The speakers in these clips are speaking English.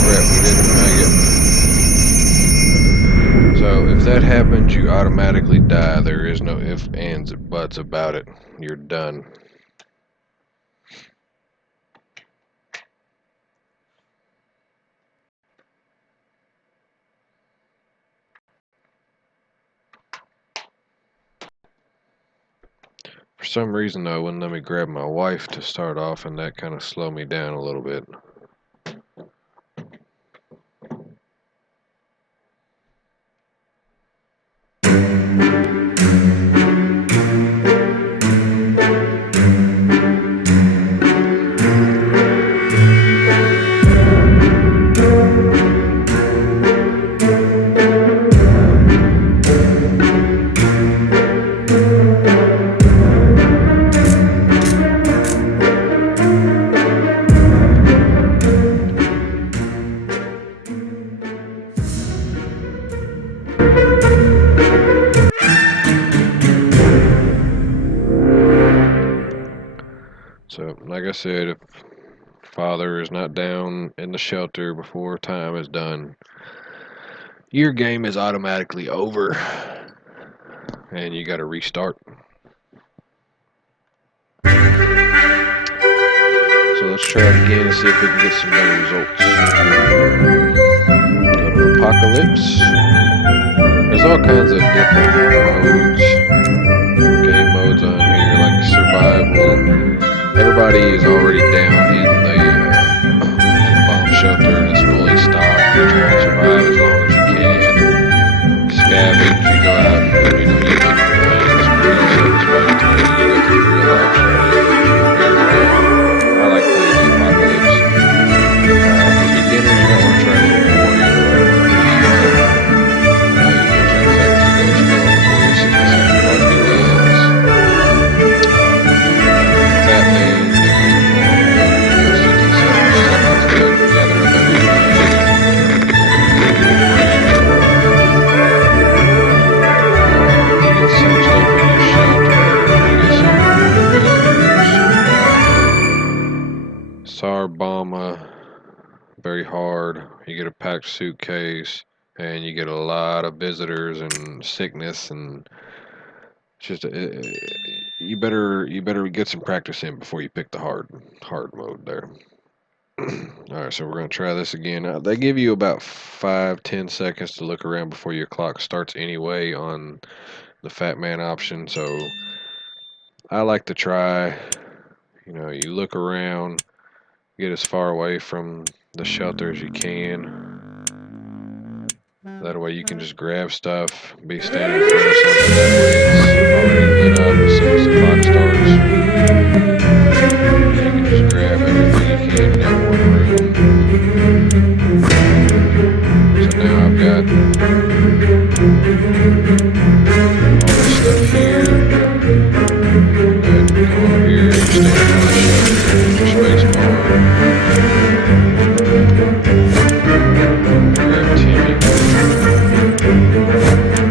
Crap, we didn't make it. So if that happens, you automatically die. There is no ifs, ands, or buts about it. You're done. For some reason though, it wouldn't let me grab my wife to start off, and that kind of slowed me down a little bit. So, like I said, if father is not down in the shelter before time is done, your game is automatically over, and you got to restart. So let's try it again and see if we can get some better results. Go to Apocalypse. There's all kinds of different game modes on here, like survival. Everybody is already down in the bomb shelter and it's fully stocked. You try to survive as long as you can. Scavenge, you go out and you get things, pretty satisfying to you. You go through real life. I like playing the Apocalypse. For beginners, you don't want to try to avoid very hard. You get a packed suitcase, and you get a lot of visitors and sickness, and it's just you better get some practice in before you pick the hard mode there. All right, so we're gonna try this again. They give you about 5-10 seconds to look around before your clock starts anyway on the Fat Man option. So I like to try. You know, you look around, get as far away from the shelter as you can. That way you can just grab stuff, be standing in front of something. That way it's already lit up as soon as the clock starts. You can just grab everything you can in that one room. So now I've got all this stuff here. Come over here, stand in the shelter, space bar.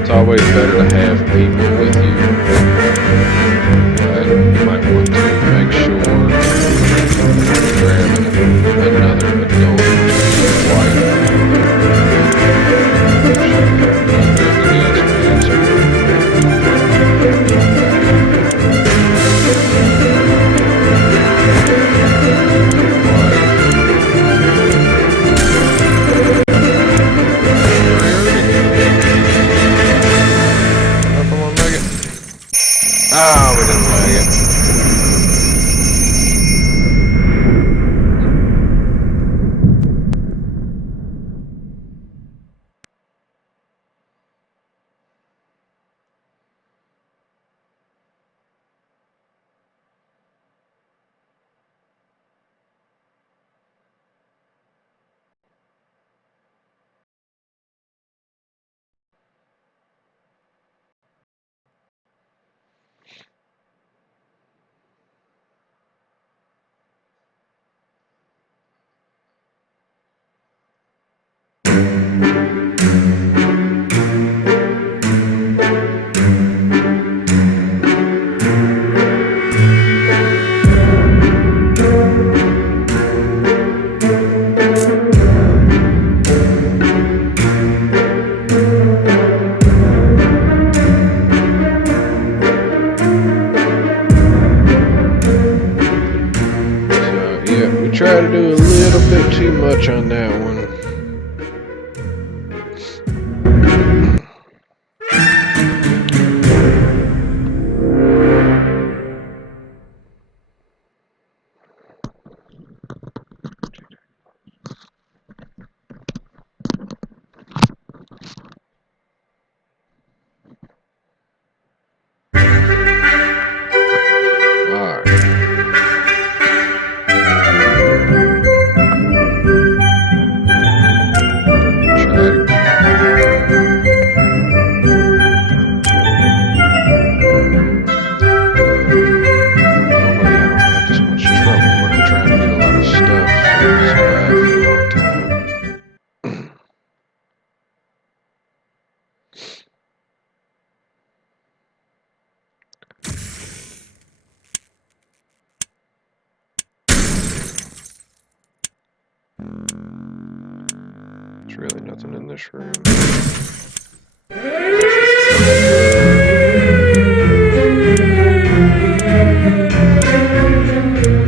It's always better to have people with you, but you might want to make sure you're grabbing do a little bit too much on that one. There's really nothing in this room.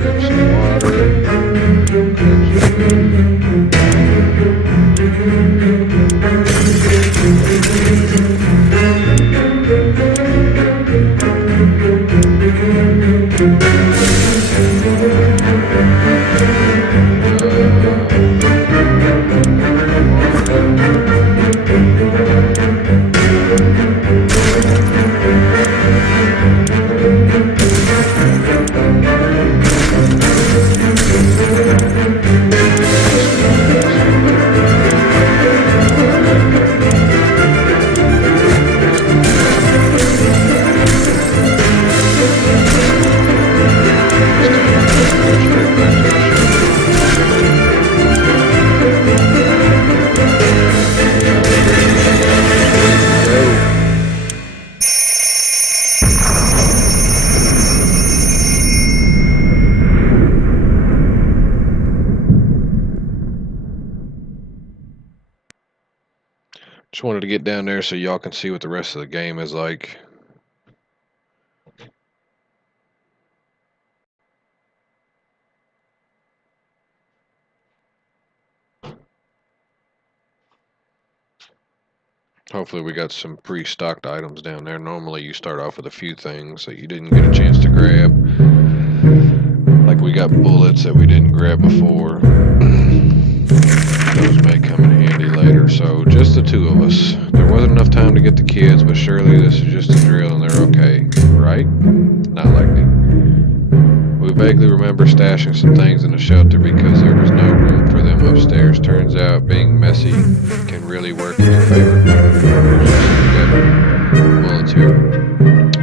Grab some water. Just wanted to get down there so y'all can see what the rest of the game is like. Hopefully we got some pre-stocked items down there. Normally you start off with a few things that you didn't get a chance to grab. Like we got bullets that we didn't grab before. Those may come in handy later. So just the two of us. There wasn't enough time to get the kids, but surely this is just a drill and they're okay, right? Not likely. We vaguely remember stashing some things in the shelter because there was no room for them upstairs. Turns out being messy can really work in your favor. Bullets here.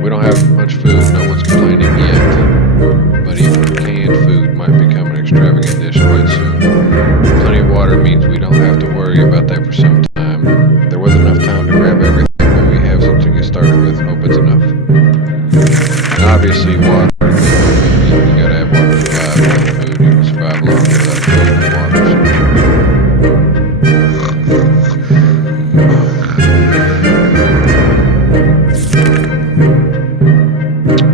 We don't have much food, no one's complaining yet. But even canned food might become an extravagant dish quite soon. Plenty of water means we don't have to worry about that for some time. There wasn't enough time to grab everything, but we have something to get started with. Hope it's enough. And obviously water. You gotta have water to survive. Without food, you can survive long without food and water.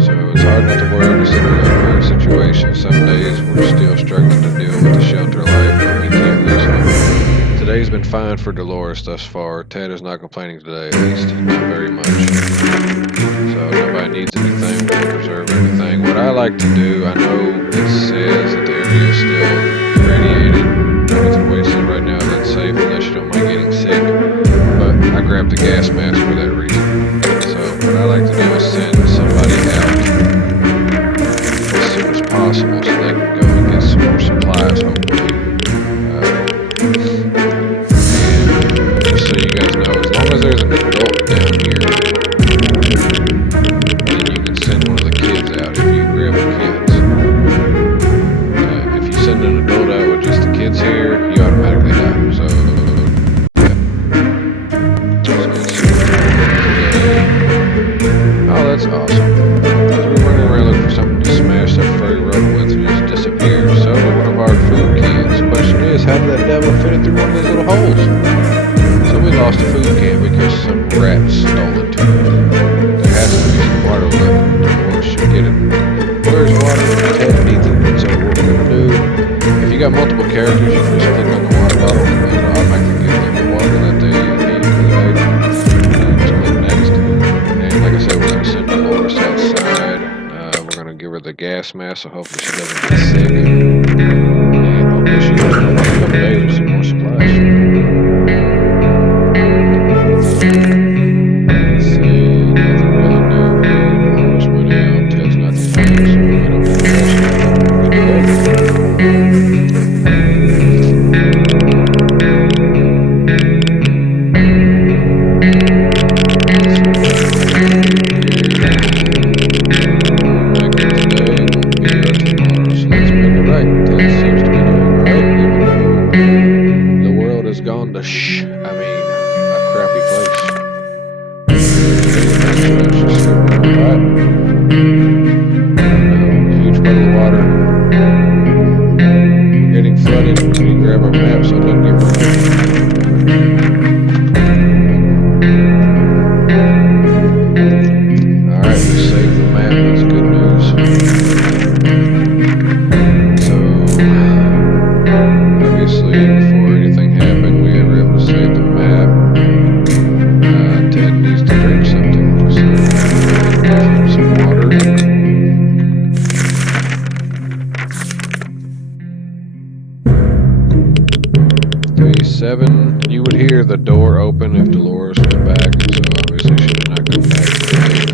So it's hard not to worry considering our current situation. Some days we're still struggling to deal with the shelter life, but we can't lose hope. Today's been fine for Dolores thus far. Ted is not complaining today, at least. Not very much. So nobody needs anything. We can preserve everything. What I like to do, I know it says that the area is still irradiated. Nothing wasted right now that's safe unless you don't mind getting sick. But I grabbed the gas mask for that reason. So what I like to do is send somebody out as soon as possible so they can go and get some more supplies, hopefully. And just so you guys know, as long as there's an adult down here, then you can send one of the kids out if you grab the kids. If you send an adult out with just the kids here, you automatically die. So, oh, that's awesome. So we're running around looking for something to smash that furry rubber with and just disappear. So did one of our food cans. The question is, how did that devil fit it through one of those little holes? So we lost a food can because some rat stole it. There has to be some water left. Dolores should get it. Where's water? Ted needs it. So what we're going to do, if you got multiple characters, you can just click on the water bottle and it'll automatically give them the water that they need for the day. And just click next. And like I said, we're going to send Dolores outside. We're going to give her the gas mask, so hopefully she doesn't get sick. And hopefully she can come back in a couple days with some more supplies. Let's see, nothing really new here. Dolores went out, Ted's not complaining, so we're going to move on. Good to go. Gone to a crappy place. Huge puddle of water. We're getting flooded. We need to grab our map so it doesn't get ruined. Alright, we saved the map. That's good news. So, obviously, before anything happened, we were able to save the map. Ted needs to drink something, so give him some water. Day 7, you would hear the door open if Dolores was back, so obviously she did not come back today.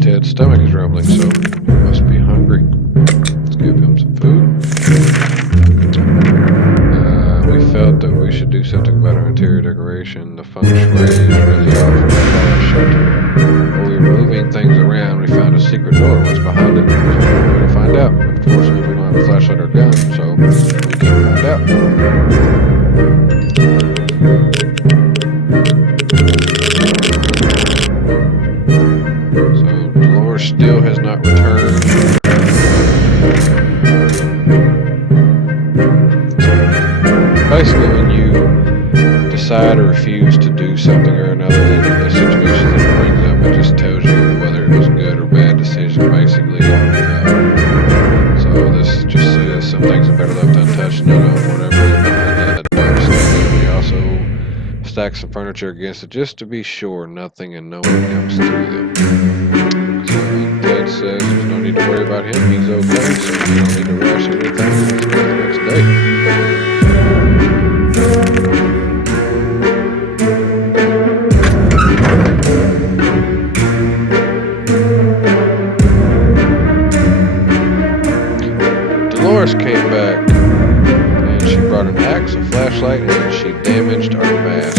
Ted's stomach is rumbling, so he must be hungry. Let's give him some food. We felt that we should do something about our interior decoration. The feng shui is really off for the shelter. While we were moving things around, we found a secret door. What's behind it? We're going to find out. Unfortunately, we don't have a flashlight or gun, so we can't find out. So Dolores still has not returned. Basically, when you decide or refuse to do something or another, the situation that it brings up, it just tells you whether it was a good or bad decision, basically. So this just says some things are better left untouched, none of them, whatever. We also stack some furniture against it just to be sure nothing and no one comes through them. So Ted says there's no need to worry about him, he's okay, so we don't need to rush anything. Let's go the next day. Dolores came back and she brought an axe, a flashlight, and she damaged our mask.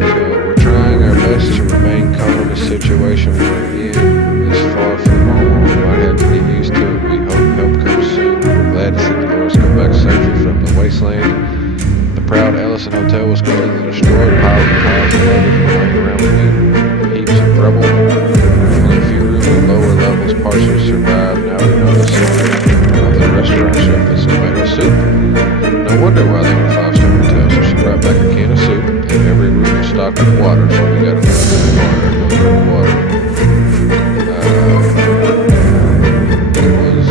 So we're trying our best to remain calm in this situation. Again, it's far from normal. We might have to get used to it. We hope help comes soon. We're glad to see Dolores come back safely from the wasteland. The proud Ellison Hotel was completely destroyed. Piles and piles of rubble lying around within. Heaps of rubble. Only a few rooms at lower levels partially survived. Now we know the secret of the restaurant chef is tomato soup. No wonder why they were 5-star hotels. So she brought back a can of soup, and every room was stocked with water, so we got enough water. What was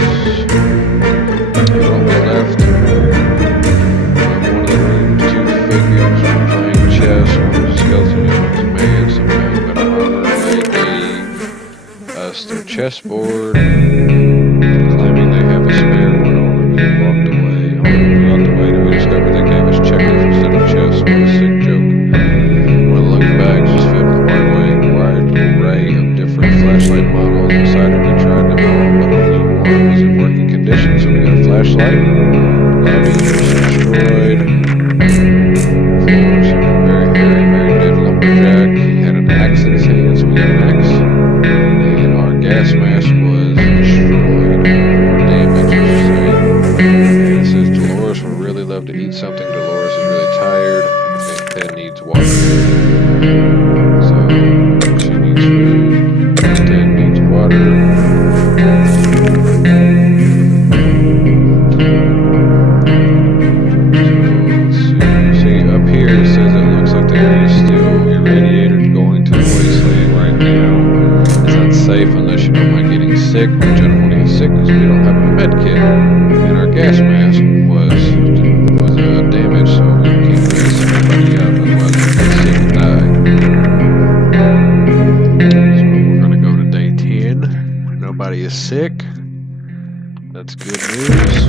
left? One of the rooms, 2 figures were playing chess. One was a skeleton, one was a man, some kind of metal armor. They gave us their chessboard, claiming they have a spare one on them. We walked away. We walked away and we discovered they gave us checkers instead of chess. What a sick joke. One of the luggage bags was filled with a wide array of different flashlight models. Decided we tried them all, but only one was in working condition. So we got a flashlight. Lobby was destroyed. Floors were very hairy, very dead lumberjack. He had an axe in his hand, so we got an axe. And our gas mask was destroyed. Damaged, I should say. And it says Dolores would really love to eat something. Dolores is really tired. And Ted needs water. So she needs food. Ted needs water. So sick. We don't want to get sick because we don't have a med kit, and our gas mask was damaged, so we can't really send anybody out. Otherwise, we'll get sick and die. So we're gonna go to day 10. Nobody is sick. That's good news.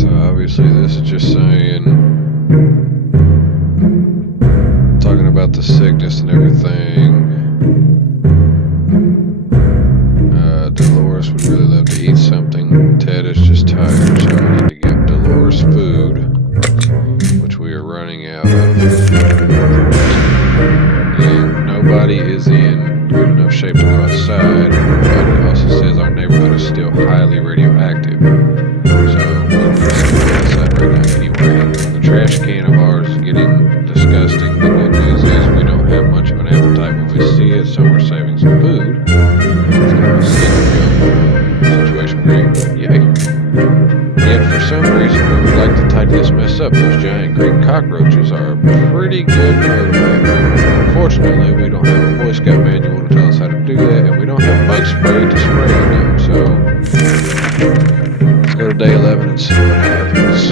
So obviously, this is just saying. About the sickness and everything. Dolores would really love to eat something. Ted is just tired, so I need to give Dolores food, which we are running out of. And nobody is in good enough shape to go outside. But it also says our neighborhood is still highly radioactive. So we're outside right now anyway. The trash can of ours is getting disgusting. The good news is we don't have much of an appetite when we see it, so we're saving some food. It's kind of a situation great. Yay. Yet for some reason we would like to tidy this mess up. Those giant green cockroaches are a pretty good motivator. Unfortunately, we don't have a Boy Scout manual to tell us how to do that, and we don't have bug spray to spray on them, so let's go to day 11 and see what happens.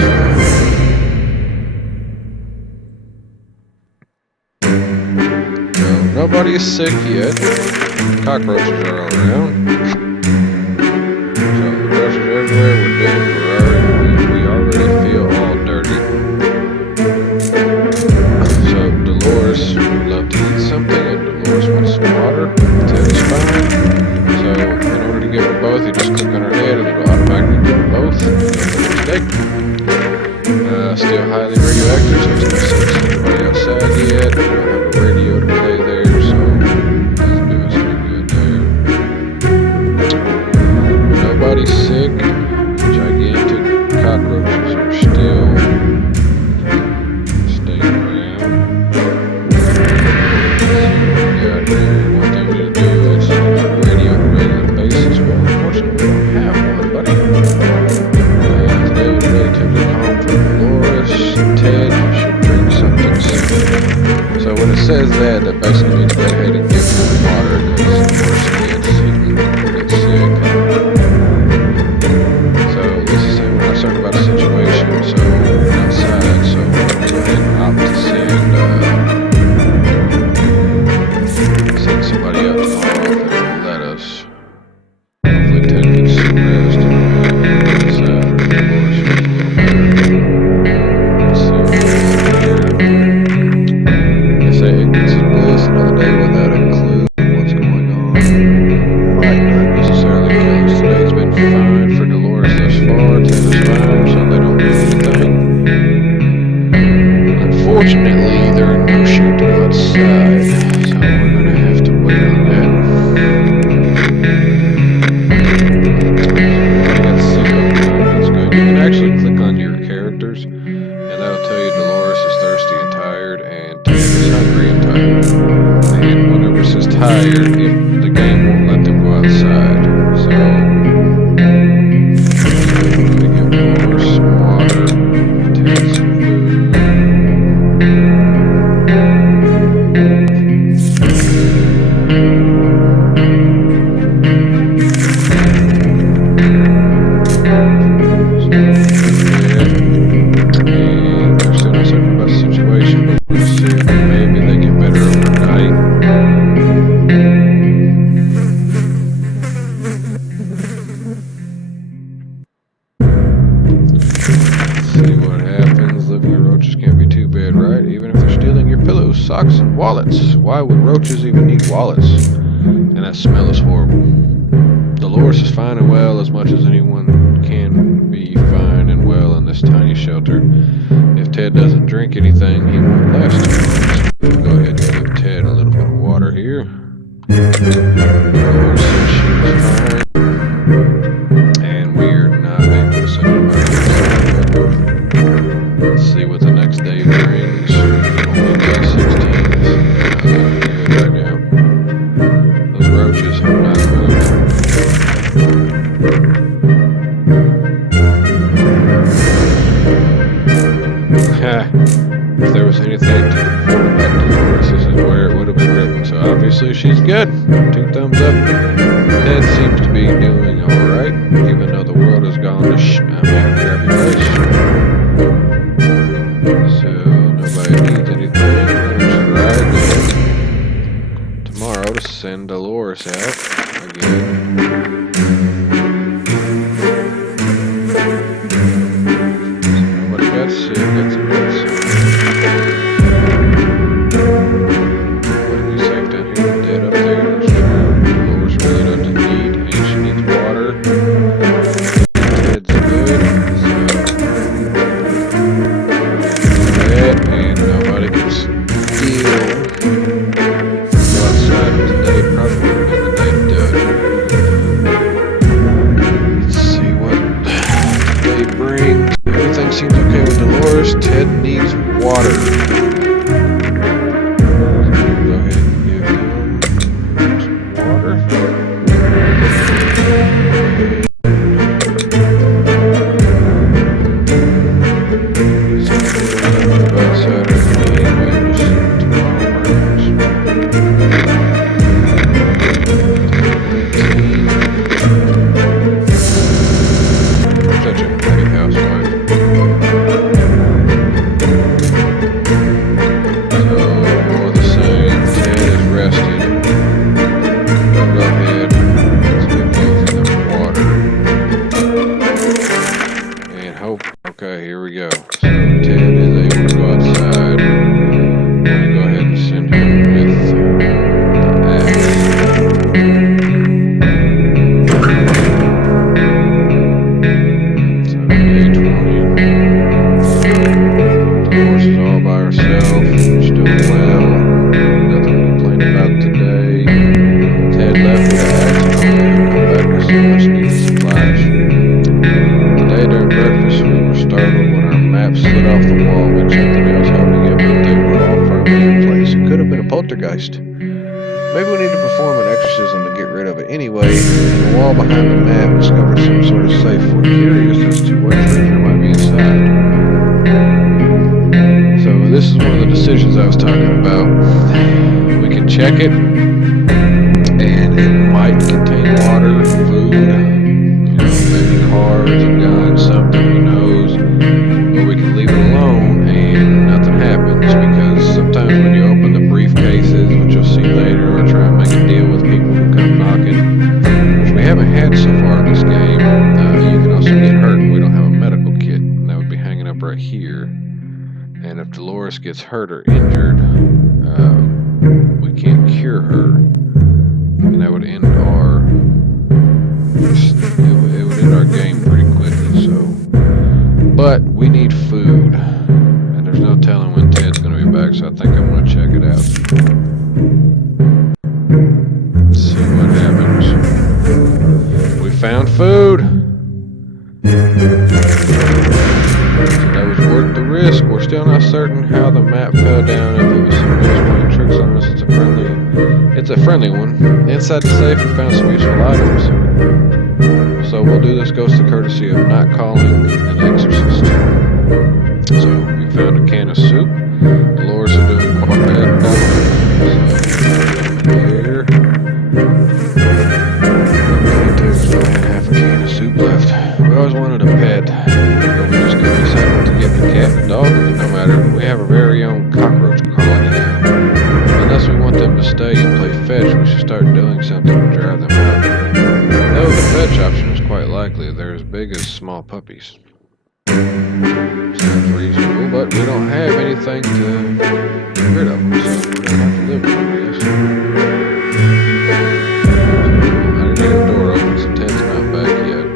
Nobody is sick yet. Cockroaches are all around. So the brushes everywhere. We're good. We already feel all dirty. So Dolores would love to eat something, and Dolores wants some water. Ted is fine. So in order to give her both, you just click on her head and it'll automatically give her both. Still highly radioactive, so it's not safe to anybody outside yet. We don't have a radio to play there. Nobody's sick. Gigantic cockroaches are still staying around. One thing we need to do is radio on a regular basis. Well, unfortunately, we don't have one, buddy. Today was relatively calm for Dolores. Ted should drink something soon. So when it says that basically means go ahead and give him water because Dolores gets sick. Concerned about the situation, so we're outside, so we're going to go ahead and opt to send somebody out to the hall if they'll let us. Hopefully Ted gets some rest and inside, or Dolores feels a little better. Let's see what they say. It gets bliss another day without a clue of what's going on. Might not necessarily kill us. Today's been fine for Dolores thus far. Ted is fine, so they don't do anything. Unfortunately, there are no shoot outside, so we're going to have to wait on that. Let's see what that's good. You can actually click on your characters, and that'll tell you Dolores is thirsty and tired, and Ted is hungry and tired. And whenever it says tired, the game won't let them go outside. So socks and wallets. Why would roaches even need wallets? And that smell is horrible. Dolores is fine and well, as much as anyone can be fine and well in this tiny shelter. If Ted doesn't drink anything, he won't last too long. So we'll go ahead and give Ted a little bit of water here. Dolores says she was fine. And we're not able to send her back. Let's see what the next day brings. Only day 16 is good right now. Those roaches have not moved. If there was anything to report about Dolores, this is where it would have been really obviously she's good. 2 thumbs up. Ted seems to be doing alright, even though the world has gone to crappy place. So nobody needs anything. I'm gonna try again tomorrow to send Dolores out again. Nobody got sick. That's a good sign. What do we save down here? Dead up there. That's true. Dolores really doesn't need. And she needs water. Ted's good. And nobody can steal. Go outside today, probably would have been the day done. Let's see what they bring. Everything seems okay with Dolores. Ted needs water. Go ahead and give him some water. Such a petty housewife. So, more the same. Ted is rested. Go ahead. Let's give both of them water. And hope. Okay, here we go. So, Ted is able to go outside. I'm going to go ahead and send him with the axe. So, day 20. Dolores is all by herself. She's doing well. Nothing to complain about today. Ted left with the axe and he'll come back with some much needed supplies. Today during breakfast we were startled when our map slid off the wall with something else holding it, but they were all firmly in place. It could have been a poltergeist. Maybe we need to perform an exorcism to get rid of it. Anyway, the wall behind the map discovered some sort of safe. We're curious as to what treasure might be inside. So this is one of the decisions I was talking about. We can check it, and it might contain water, food, maybe cars, a gun, something, who knows. Or we can leave it alone and nothing happens, because sometimes when you open the briefcases, which you'll see later, or try and make a deal with people who come knocking, which we haven't had so far in this game, you can also get hurt and we don't have a medical kit, and that would be hanging up right here. And if Dolores gets hurt or injured, we can't cure her, and that would end our game pretty quickly. So, but we need food, and there's no telling when Ted's going to be back. So I think I'm going to check it out. See what happens. We found food. That was worth the risk. We're still not certain how the map fell down. If it was some ghost playing tricks on us, it's a friendly one. Inside the safe, we found some useful items. So we'll do this ghost the courtesy of not calling an exorcist. So we found a can of soup. Dolores is doing quite bad. So here. Half a can of soup left. We always wanted a pet, but we just couldn't decide what to get the cat and the dog. No matter, we have our very own cockroach colony now. Unless we want them to stay and play fetch, we should start doing something to drive them out. Though the fetch option is quite likely, they're as big as small puppies. Sounds reasonable, but we don't have anything to get rid of them, so we're gonna have to live with them, I guess. I didn't get the door open, so Ted's not back yet.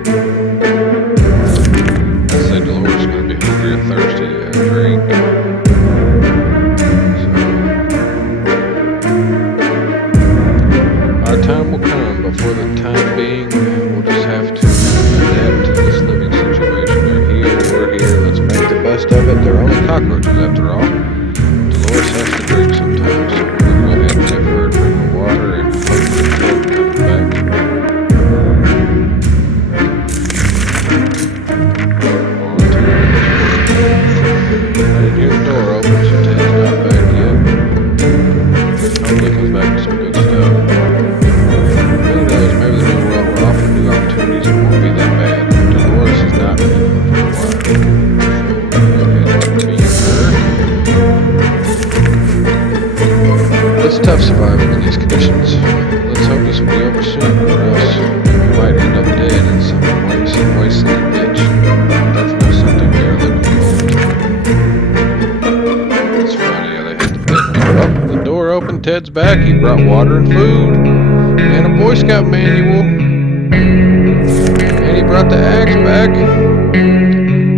I'd say Dolores is gonna be hungry or thirsty to have a drink. Our time will come, but for the time being, we'll just have to adapt to this living situation. They're here, we're here, let's make the best of it. They're only cockroaches after all. Dolores has to drink some tough surviving in these conditions. Let's hope this will be over soon, or else we might end up dead in some wasteland ditch. Definitely something we are looking for. It's funny how they hit the door. Oh, the door opened. Ted's back. He brought water and food, and a Boy Scout manual, and he brought the axe back.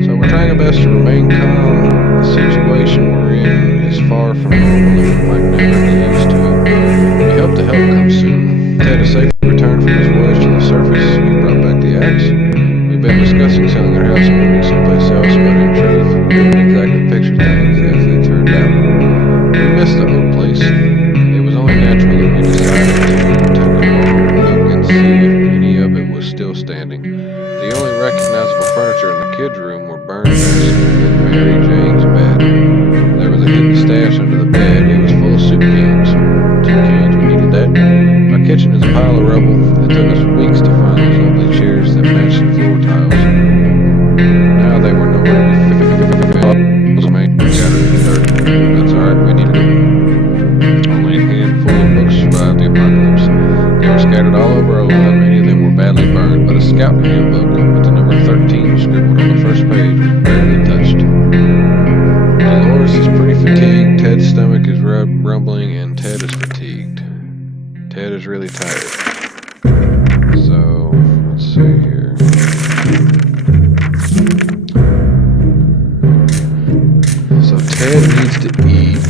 So we're trying our best to remain calm. The situation we're in is far from normal, and we might never get used to it. We hope the help comes soon. Ted has safely returned from his voyage to the surface. He brought back the axe. We've been discussing selling our house and moving someplace else, but in truth, we didn't exactly picture things as they turned out. We missed the old place. It was only natural that we decided to take a long look and see if any of it was still standing. The only recognizable furniture in the kids' room were burned desks and Mary Jane's bed. There was a hidden stash under the bed. It was full of soup cans. 2 cans, we needed that. Our kitchen is a pile of rubble. It took us weeks to find those lovely chairs that matched the floor tiles. Now they were nowhere to be found. Scattered in the dirt. That's alright, we needed them. Only a handful of books survived the apocalypse. They were scattered all over our lawn. Many of them were badly burned, but a scout handbook with the number 13 scribbled on the first page was barely touched. Dolores is pretty fatigued. Ted's stomach is rumbling, and Ted is fatigued. Ted is really tired. So, let's see here. So Ted needs to eat,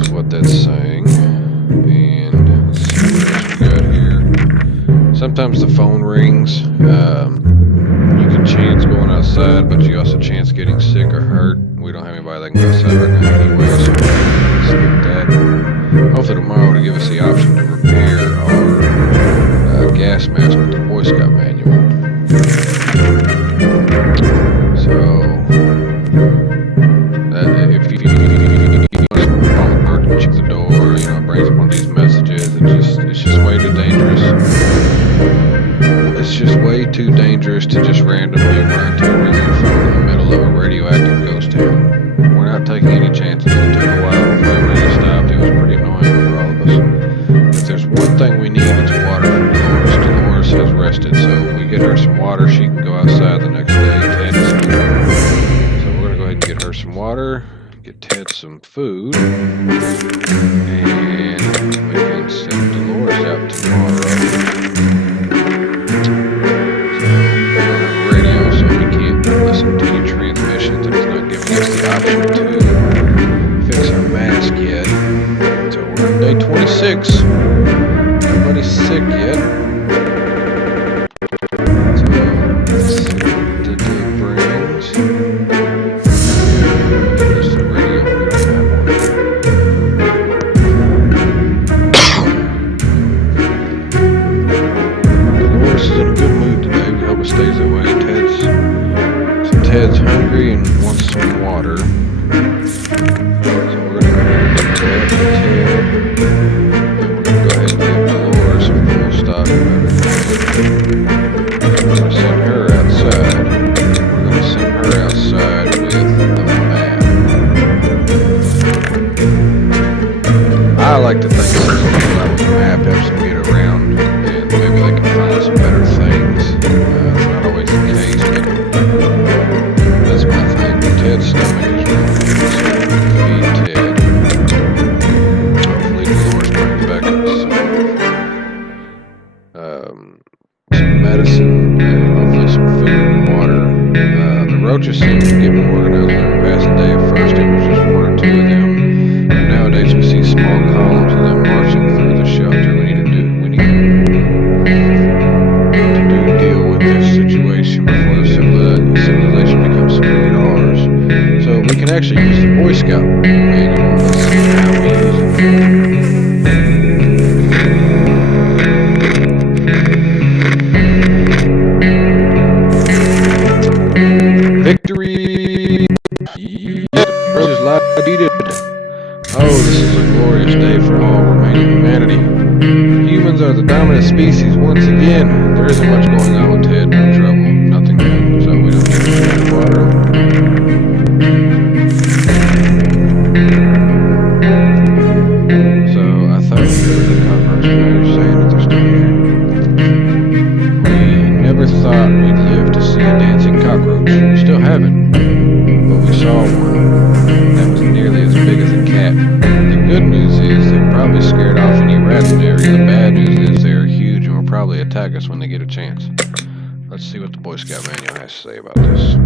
is what that's saying. And let's see what else we got here. Sometimes the phone rings. You can chance going outside, but you also chance getting sick or hurt. We don't have anybody that can go outside right now anyway, so we'll skip that. Hopefully tomorrow to give us the option to repair our gas mask with the Boy Scout manual. So, if you check the door, it brings up one of these messages. It's just way too dangerous. It's just way too dangerous to just randomly run to a ringing phone in the middle of a radioactive ghost town. We're not taking any chances. It took a while before everybody stopped. It was pretty annoying for all of us. If there's one thing we need, it's water from Dolores. Dolores has rested, so if we get her some water, she can go outside the next day. Ted is hungry. So we're going to go ahead and get her some water, get Ted some food, and we can send Dolores out tomorrow. Listen to any transmissions, and it's not giving us the option to fix our mask yet. So we're on day 26. Nobody's sick yet. So let's see what the day brings. There's the radio. We don't have one. Dolores is in a good mood today. We hope it stays that way. Ted's hungry and wants some water. So we're going to go ahead and get Ted. And we're going to go ahead and give Dolores a full stock of everything. We're going to send her outside. We're going to send her outside with the map. I like to think some people out with the map helps them get around, and maybe they can find some better things. It's not always the case, but that's my thing. Ted's stomach is rumbling, so feed Ted. Hopefully Dolores brings back some medicine, and hopefully some food and water. The roaches seem to get more organized than the past day. At first it was just 1 or 2 of them, and nowadays we see small columns of them marching through the shelter. We need to deal with this situation before the civilization becomes superior to ours. So we can actually use the Boy Scout manual. Let's see how we use it. Victory! Brothers lie defeated. Oh, this is a glorious day for all remaining humanity. Humans are the dominant species once again. There isn't much going on with Ted. No trouble. Nothing happened, so we don't need to drink water. good news is they probably scared off any rats in the area. The bad news is they're huge and will probably attack us when they get a chance. Let's see what the Boy Scout manual has to say about this.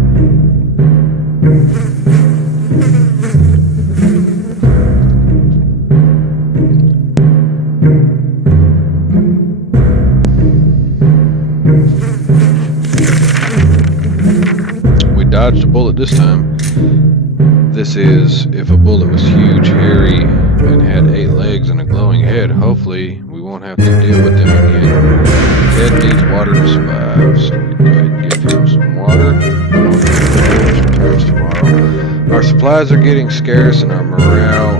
We dodged a bullet this time. This is if a bullet was huge, hairy, and had 8 legs and a glowing head. Hopefully, we won't have to deal with them again. Ted needs water to survive, so we go ahead and give him some water. Returns tomorrow. Our supplies are getting scarce and our morale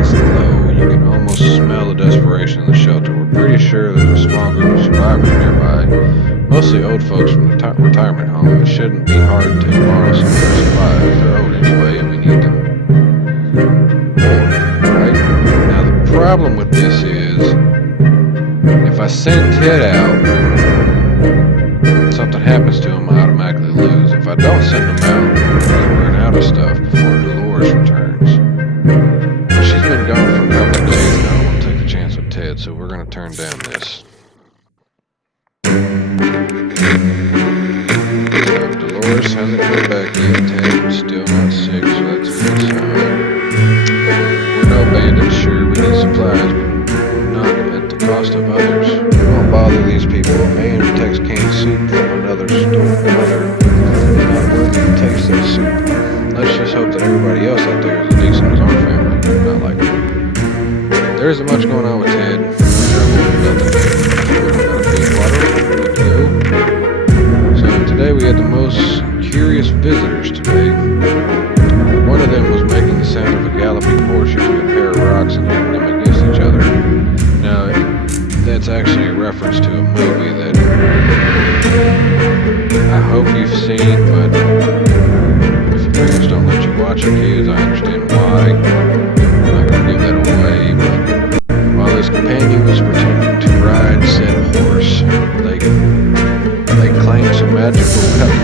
is low. You can almost smell the desperation in the shelter. We're pretty sure there's a small group of survivors nearby, mostly old folks from the retirement home. It shouldn't be hard to borrow some of their supplies. They're old anyway, and we need them. Right? Now the problem with this is, if I send Ted out, something happens to him, I automatically lose. If I don't send him out, we run out of stuff before Dolores returns. But she's been gone for a couple of days, and I don't want to take a chance with Ted, so we're going to turn down this. Dolores hasn't come back yet. Ted's still not sick, so that's a good sign. We're no bandits, sure, we need supplies, but not at the cost of others. We won't bother these people. A man who takes canned soup from another store, takes that soup. Let's just hope that everybody else out there is as decent as our family. Not like me. There isn't much going on with Ted. No trouble, nothing. We don't gotta feed water. Good to go. So today we had the most curious visitors today. One of them was making the sound of a galloping horse using a pair of rocks and hitting them against each other. Now, that's actually a reference to a movie that I hope you've seen, but if your parents don't let you watch it, kids, I understand why. I'm not going to give that away, but while his companion was pretending to ride said horse, they claimed some magical cover,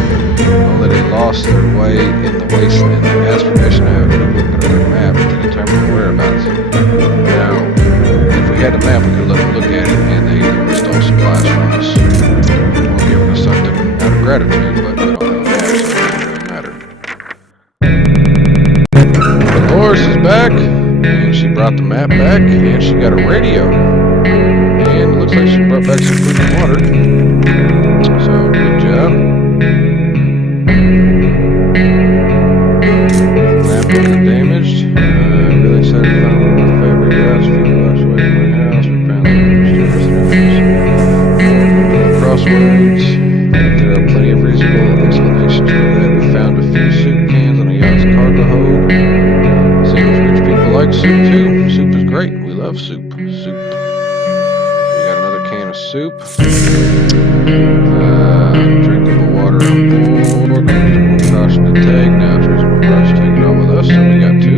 only they lost their way in the wasteland. They asked permission to have a look at their map to determine their whereabouts. Now, if we had a map, we could let them look at it, and they stole supplies from us, or giving us something out of gratitude, but we don't have a map, so it doesn't really matter. Dolores is back, and she brought the map back, and she got a radio, and it looks like she brought back some food and water, so good job. Map wasn't damaged. Really excited to find one of my favorite routes. A few blocks away from my house, we found the crossroads. There are plenty of reasonable explanations for that. We found a few soup cans on a yacht's cargo hold. Seems rich people like soup too. Soup is great. We love soup. Soup. We got another can of soup. Drinkable water on board. Reasonable precaution to take. Now it's reasonable precaution to take it all with us, so we got 2.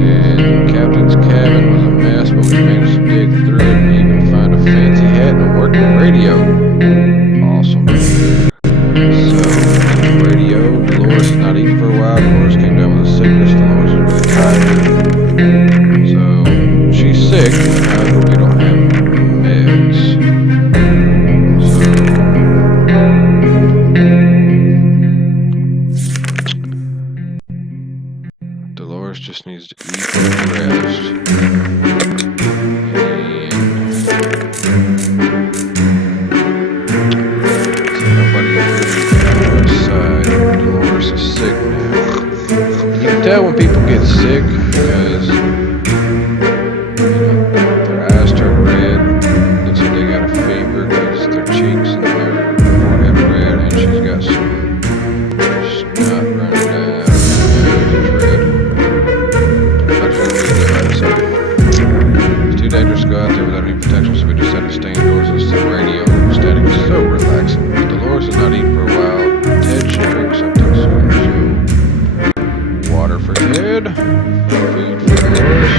And Captain's cabin was a mess, but we managed to dig through it and even find a fancy hat and a working radio. Awesome. So, radio. Dolores is not eating for a while. Dolores came down with a sickness. Dolores is really tired. So, she's sick. However, we don't have meds. Dolores just needs to eat and rest. Dolores is sick now. You can tell when people get sick because their eyes turn red. Looks like they got a fever because their cheeks and their forehead are red, and she's got some snot running down. It's red. It's too dangerous to go out there without any protection, so we decided to stay indoors and listen to the radio. Static is so relaxing. Dolores is not eating for a while. Ted should drink something soon. So, water for Ted, food for Dolores.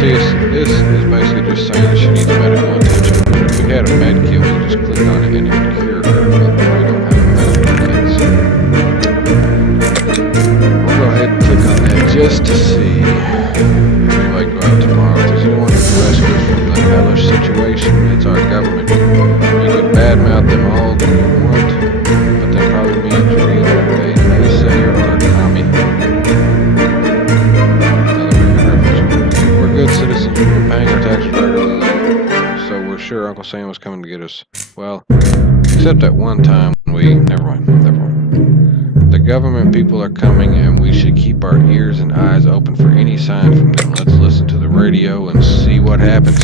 See, this is basically just saying that she needs medical attention. But if we had a med kit, we could just click on it and it would cure her. But we don't have a medical kit, so we'll go ahead and click on that just to see if anybody can go sure Uncle Sam was coming to get us. Well, except at one time when never mind. The government people are coming, and we should keep our ears and eyes open for any sign from them. Let's listen to the radio and see what happens.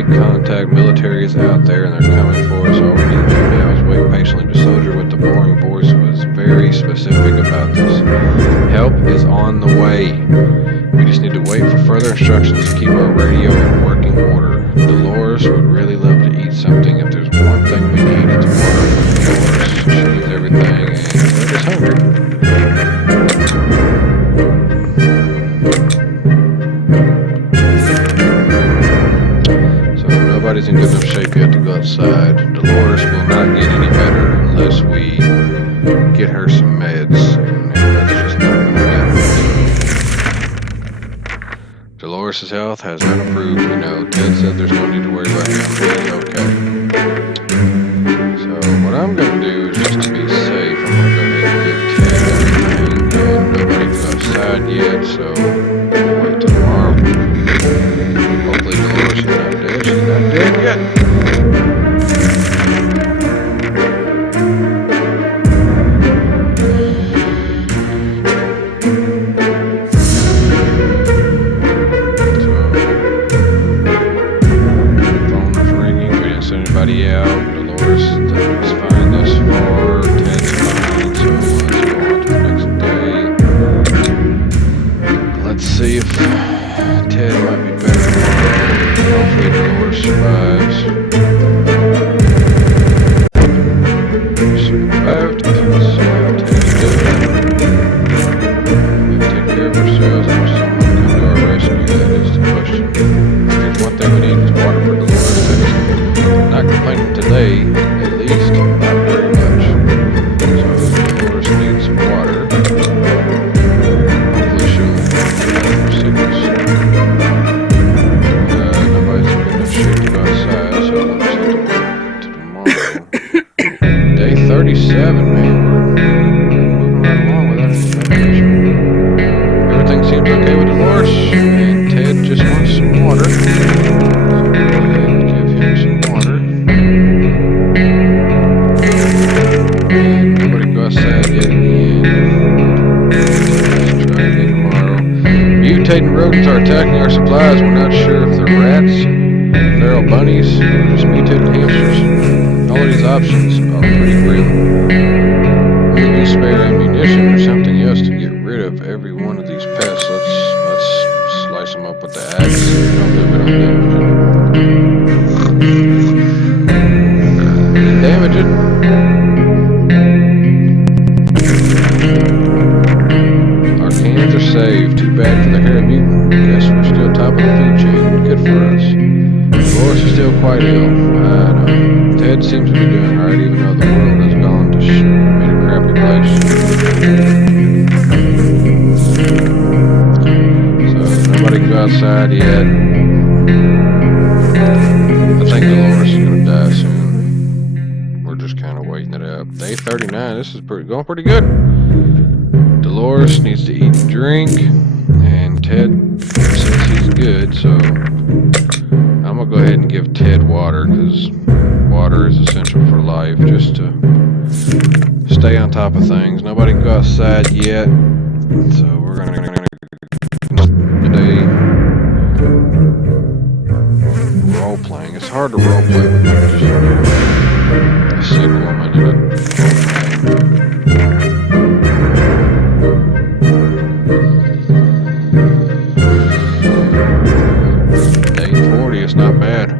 Contact. Military is out there and they're coming for us. All we need to do now is wait patiently. The soldier with the boring voice was very specific about this. Help is on the way. We just need to wait for further instructions to keep our radio in working order. Dolores would really love to eat something. If there's one thing we need, it's water from Dolores. She eats everything and we're just hungry. Nobody's in good enough shape yet to go outside. Dolores will not get any better unless we get her some meds, and that's just not going to happen. Dolores' health has not improved, we know. Ted said there's no need to worry about him. He's okay. So what I'm going to do is just to be safe, I'm going to go ahead and give Ted everything, and nobody go outside yet, so we'll wait till tomorrow. Hopefully Dolores is not dead. She's not dead yet. Phone's ringing. We didn't send anybody out. Dolores is fine thus far. Ted's fine. So let's go on to the next day. Let's see if Ted might be better tomorrow. Hopefully Dolores survives. Survived. Let's see how Ted's doing. We take care of ourselves and if someone come to our rescue, that is the question. If there's one thing we need is water for Dolores. Ted is not complaining today, at least not very much. So Dolores needs some water. Hopefully she'll get out of her sickness. Shape to go outside, so we'll just have to wait to tomorrow. Day 37, man. We're moving right along without any medication. Everything seems okay with Dolores, and Ted just wants some water. So we'll go ahead and give him some water. And nobody go outside yet again. Let's try again tomorrow. Mutating rodents are attacking our supplies. We're not sure if they're rats, feral bunnies, or just mutated hamsters. All of these options are pretty grim. Will we spare ammunition or something else to get rid of every one of these pests? Let's slice them up with the axe. Hopefully we don't damage it. Our cans are saved. Too bad for the hairy mutant. Guess we're still top of the food chain. Good for us. Dolores is still quite ill. I know. Ted seems to be doing alright, even though the world has gone to shit. Made a crappy place. So nobody can go outside yet. I think Dolores is gonna die soon. We're just kind of waiting it out. Day 39. This is going pretty good. Dolores needs to eat and drink, and Ted says he's good, so I'm going to go ahead and give Ted water, because water is essential for life, just to stay on top of things. Nobody can go outside yet, so we're going to today role playing. It's hard to role play with just a sick woman in it. It's not bad.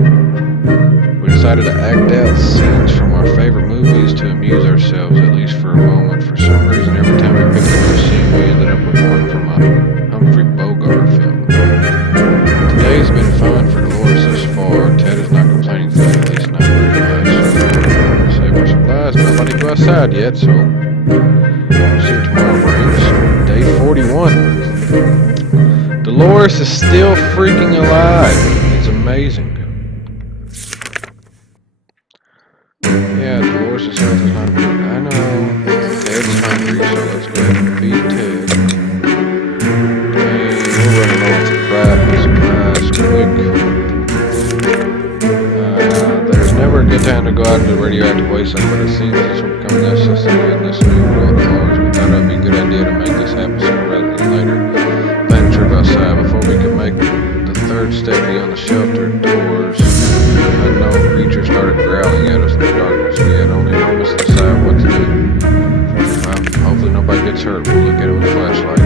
We decided to act out scenes from our favorite movies to amuse ourselves, at least for a moment. For some reason, every time we picked up a scene, we ended up with one from a Humphrey Bogart film. Today's been fun for Dolores thus far. Ted is not complaining today, at least not very much. Save our supplies. Nobody go outside yet, so we'll see what tomorrow brings. Day 41. Dolores is still freaking alive. It's amazing. time to go out into the radioactive wasteland, but it seems this will become necessary in this new world of ours. We thought it would be a good idea to make this happen sooner rather than later. Plan a trip outside. Before we could make the third step beyond the shelter doors, an unknown creature started growling at us in the darkness. We had only moments to decide what to do. Well, hopefully nobody gets hurt. We'll look at it with a flashlight.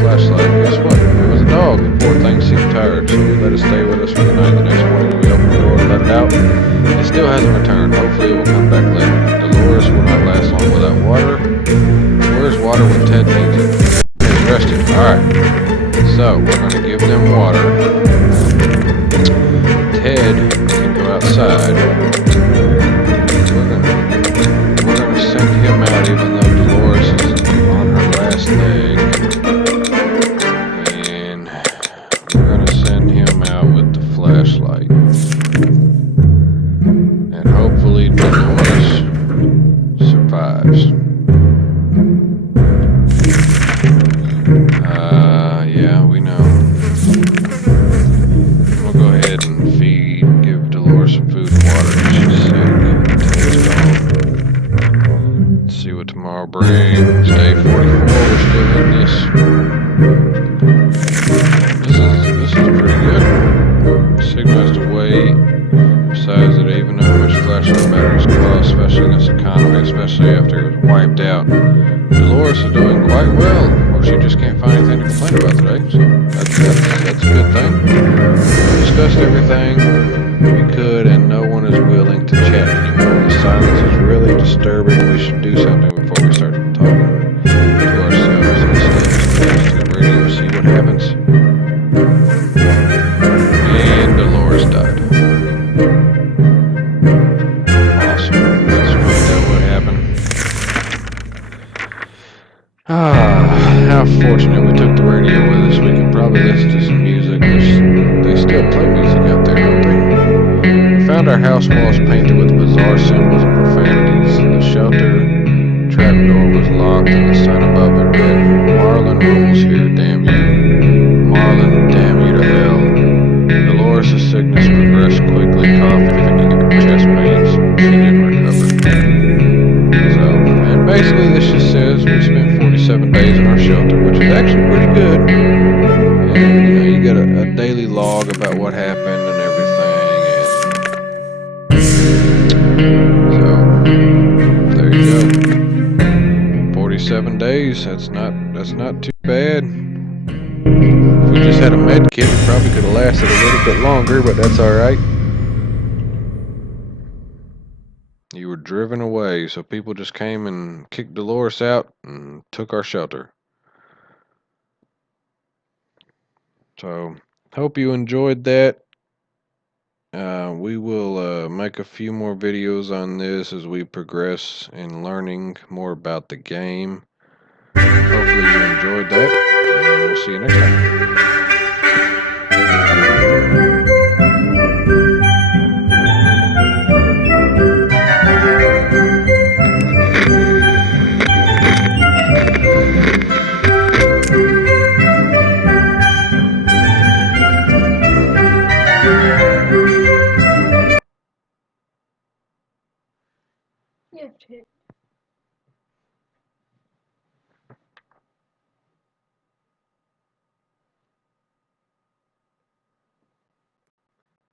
Flashlight. Guess what? It was a dog. The poor thing seemed tired, so we let it stay with us for the night. The next morning, we opened the door and let it out. It still hasn't returned. Hopefully, it will come back later. Dolores will not last long without water. Where's water when Ted needs it? It's resting. Alright. So, we're going to give them water. Ted can go outside. We're gonna send him out even though Dolores is on her last leg. We're gonna send him out with the flashlight. And hopefully Dolores survives. Yeah, we know. We'll go ahead and give Dolores some food and water. She's sick. Let's see what tomorrow brings. Day 44, we're still in this. This is pretty good. Signal has to weigh. Besides, it even know how much flashlight batteries cost, especially in this economy, especially after it was wiped out. Dolores is doing quite well, or she just can't find anything to complain about today, so that's a good thing. We discussed everything we could, and no one is willing to chat anymore. The silence is really disturbing. We should do something before we start talking to ourselves instead. Let's get radio, see what happens. And Dolores died. Awesome. Let's find out what happened. How fortunate we took the radio with us. We can probably listen to some music. They still play music out there, don't they? We found our house walls painted with bizarre symbols and profanities. The shelter trapdoor was locked and the sign above it read, "Marlin rules here, damn you. Marlin, damn you to hell." Dolores' sickness progressed quickly, coughing, fatigue, chest pains. She didn't recover. So, and basically this just says we spent 47 days in our shelter, which is actually pretty good. And, you got a daily log about what happened and everything. And so, there you go. 47 days, that's not too bad. If we just had a med kit, it probably could have lasted a little bit longer, but that's alright. You were driven away, so people just came and kicked Dolores out and took our shelter. So, hope you enjoyed that. We will make a few more videos on this as we progress in learning more about the game. Hopefully you enjoyed that, and we'll see you next time. You have to.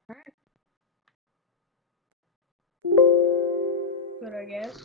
Alright. Good, I guess.